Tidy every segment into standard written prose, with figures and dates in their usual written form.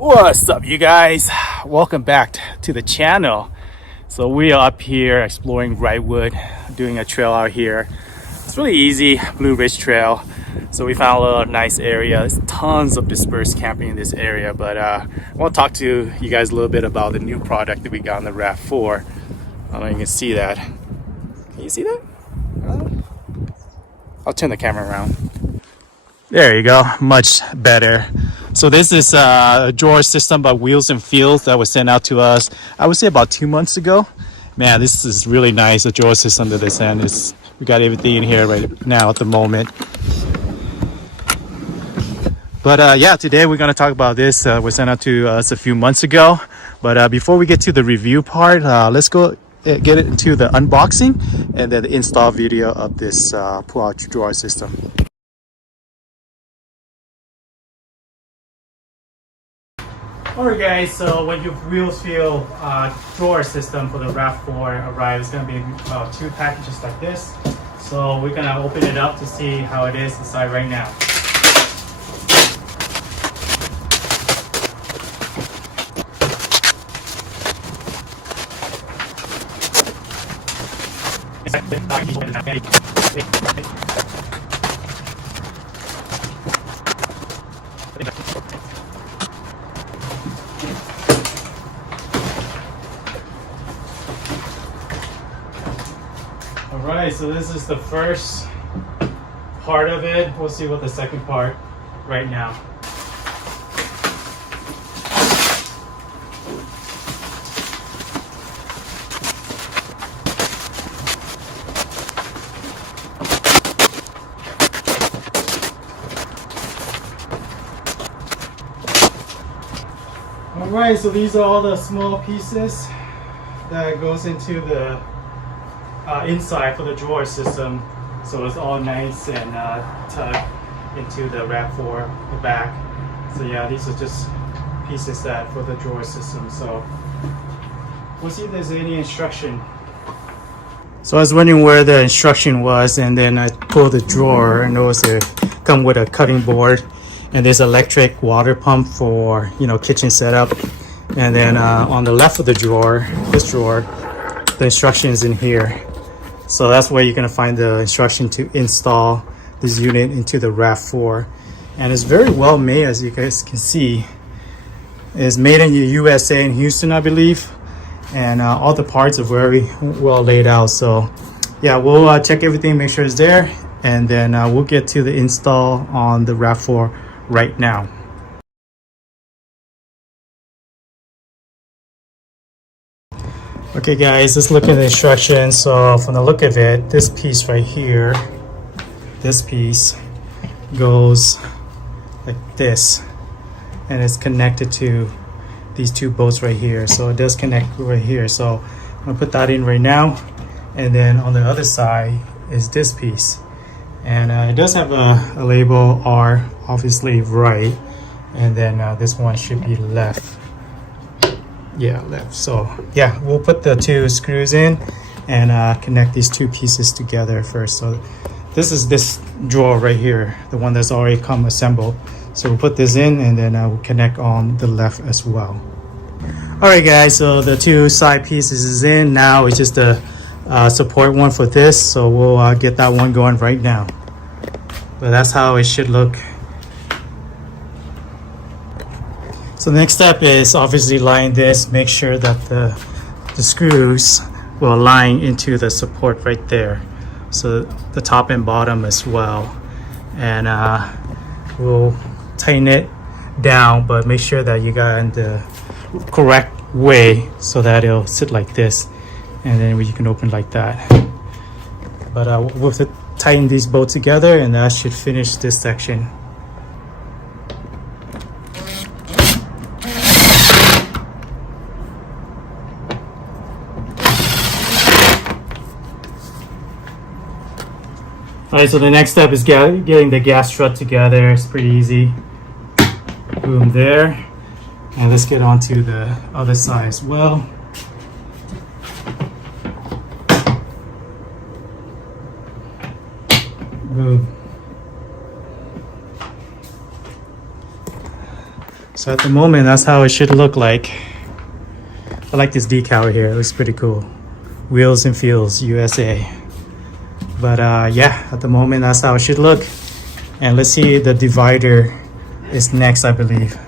What's up, you guys? Welcome back to the channel. So we are up here exploring Wrightwood, doing a trail out here. It's really easy, Blue Ridge Trail. So we found a little nice area. There's tons of dispersed camping in this area, but I want to talk to you guys a little bit about the new product that we got on the RAV4. I don't know if you can see that. Can you see that? I'll turn the camera around. There you go, much better. So this is a drawer system by Wheels and Fields that was sent out to us, I would say about 2 months ago. Man, this is really nice, the drawer system that they sent. We got everything in here right now at the moment. But yeah, today we're going to talk about this. Was sent out to us a few months ago. But before we get to the review part, let's go get it into the unboxing and then the install video of this pull-out drawer system. Alright guys, so when your Wheels Feel drawer system for the RAV4 arrives, it's going to be about 2 packages like this. So we're going to open it up to see how it is inside right now. Alright, so this is the first part of it. We'll see what the second part right now. Alright, so these are all the small pieces that goes into the inside for the drawer system. So it's all nice and tucked into the RAV4, the back. So yeah, these are just pieces that for the drawer system. So we'll see if there's any instruction. So I was wondering where the instruction was, and then I pulled the drawer and noticed it come with a cutting board. And there's electric water pump for, kitchen setup. And then on the left of the drawer, this drawer, the instructions in here. So that's where you're gonna find the instruction to install this unit into the RAV4. And it's very well made, as you guys can see. It's made in the USA in Houston, I believe. And all the parts are very well laid out. So yeah, we'll check everything, make sure it's there. And then we'll get to the install on the RAV4 right now. Okay guys, let's look at the instructions. So from the look of it, this piece right here, this piece goes like this, and it's connected to these 2 bolts right here. So it does connect right here. So I'm gonna put that in right now. And then on the other side is this piece. And it does have a label R, obviously right, and then this one should be left. Yeah, left. So yeah, we'll put the 2 screws in and connect these 2 pieces together first. So this is this drawer right here, the one that's already come assembled. So we'll put this in, and then we'll connect on the left as well. All right guys, so the 2 side pieces is in. Now it's just a support one for this, so we'll get that one going right now. But that's how it should look. So the next step is obviously line this, make sure that the screws will align into the support right there. So the top and bottom as well. And we'll tighten it down, but make sure that you got it in the correct way so that it'll sit like this. And then you can open like that. But we'll tighten these both together, and that should finish this section. Alright, so the next step is getting the gas strut together. It's pretty easy. Boom, there. And let's get on to the other side as well. Boom. So at the moment, that's how it should look like. I like this decal here. It looks pretty cool. Wheels and Feels USA. But yeah, at the moment, that's how it should look. And let's see, the divider is next, I believe.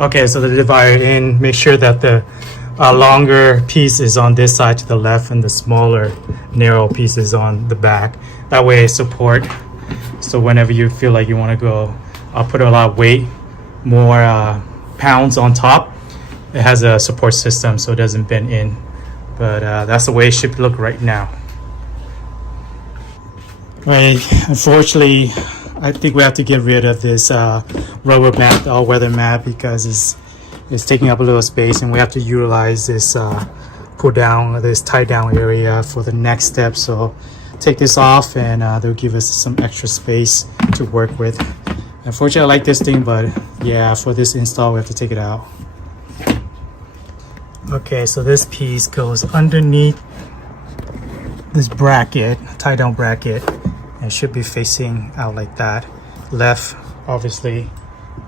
Okay, so the divider in, make sure that the longer piece is on this side to the left and the smaller narrow piece is on the back. That way it's support. So whenever you feel like you want to go, I'll put a lot of weight, more pounds on top. It has a support system so it doesn't bend in. But that's the way it should look right now. Right, unfortunately, I think we have to get rid of this rubber mat, the all-weather mat, because it's taking up a little space, and we have to utilize this pull down, this tie down area for the next step. So take this off, and they'll give us some extra space to work with. Unfortunately, I like this thing, but yeah, for this install, we have to take it out. Okay, so this piece goes underneath this bracket, tie down bracket. It should be facing out like that. Left, obviously,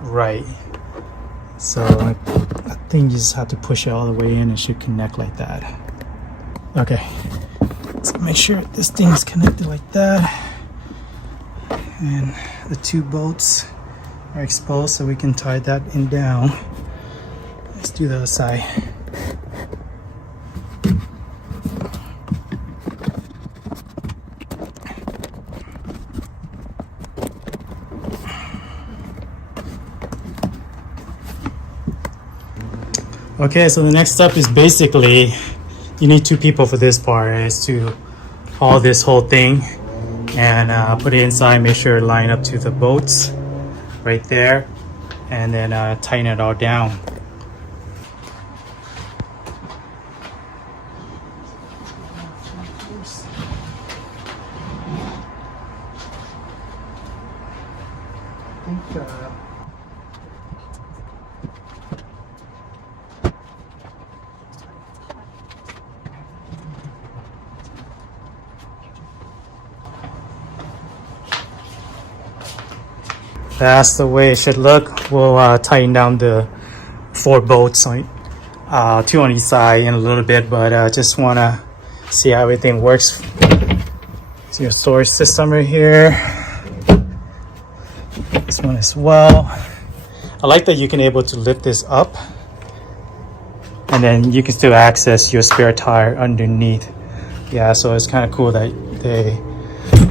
right. So I think you just have to push it all the way in. It should connect like that. Okay, let's make sure this thing is connected like that. And the two bolts are exposed so we can tie that in down. Let's do the other side. Okay, so the next step is basically, you need two people for this part, is to haul this whole thing and put it inside, make sure it line up to the bolts right there, and then tighten it all down. That's the way it should look. We'll tighten down the 4 bolts, on 2 on each side in a little bit, but just want to see how everything works. So your storage system right here. This one as well. I like that you can able to lift this up, and then you can still access your spare tire underneath. Yeah, so it's kind of cool that they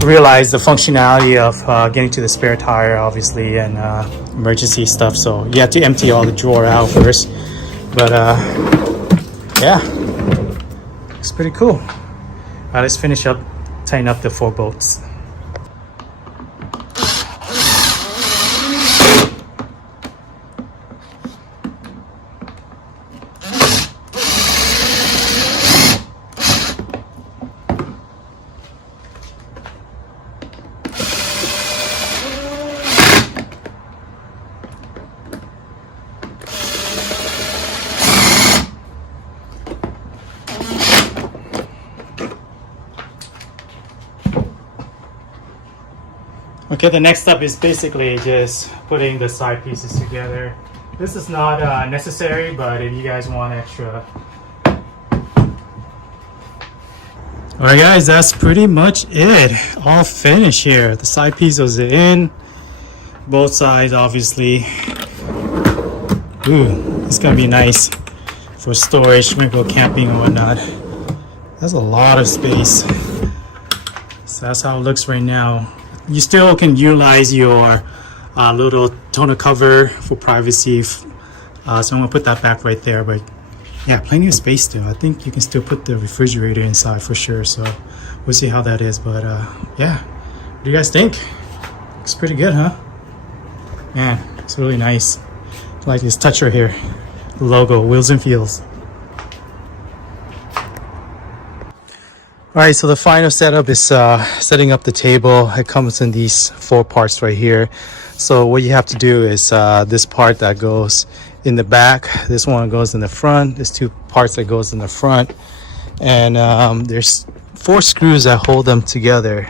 realize the functionality of getting to the spare tire, obviously, and emergency stuff. So you have to empty all the drawer out first, but yeah, it's pretty cool. All right, let's finish up, tighten up the 4 bolts. Okay, the next step is basically just putting the side pieces together. This is not necessary, but if you guys want extra. Alright guys, that's pretty much it. All finished here. The side pieces are in. Both sides, obviously. Ooh, it's gonna be nice for storage, maybe go camping or whatnot. That's a lot of space. So that's how it looks right now. You still can utilize your little tonneau cover for privacy. So I'm gonna put that back right there, but yeah, plenty of space still. I think you can still put the refrigerator inside for sure. So we'll see how that is, but yeah. What do you guys think? Looks pretty good, huh? Man, it's really nice. I like this toucher here. The logo, Wheels and Feels. Alright, so the final setup is setting up the table. It comes in these 4 parts right here. So what you have to do is this part that goes in the back, this one goes in the front, there's 2 parts that goes in the front, and there's 4 screws that hold them together.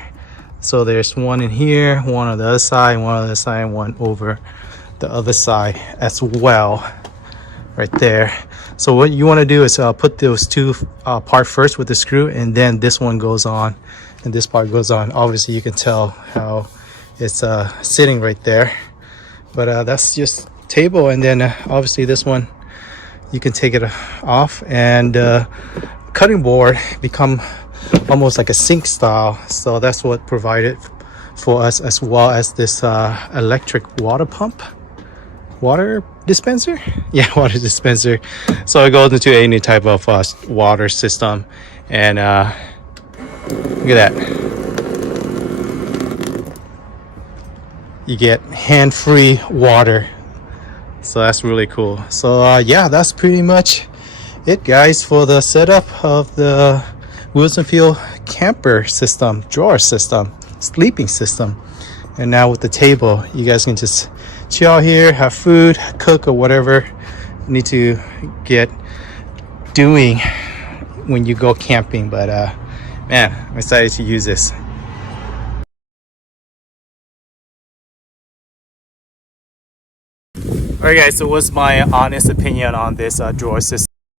So there's one in here, one on the other side, one on the other side, and one over the other side as well, right there. So what you want to do is put those two part first with the screw, and then this one goes on and this part goes on. Obviously you can tell how it's sitting right there, but that's just table. And then obviously this one you can take it off, and cutting board become almost like a sink style. So that's what provided for us, as well as this electric water pump, water dispenser. Yeah, water dispenser. So it goes into any type of water system. And look at that, you get hand-free water. So that's really cool. So yeah, that's pretty much it, guys, for the setup of the Wilson Field camper system, drawer system, sleeping system. And now with the table, you guys can just chill out here, have food, cook, or whatever you need to get doing when you go camping. But man, I'm excited to use this. Alright guys, so what's my honest opinion on this drawer system?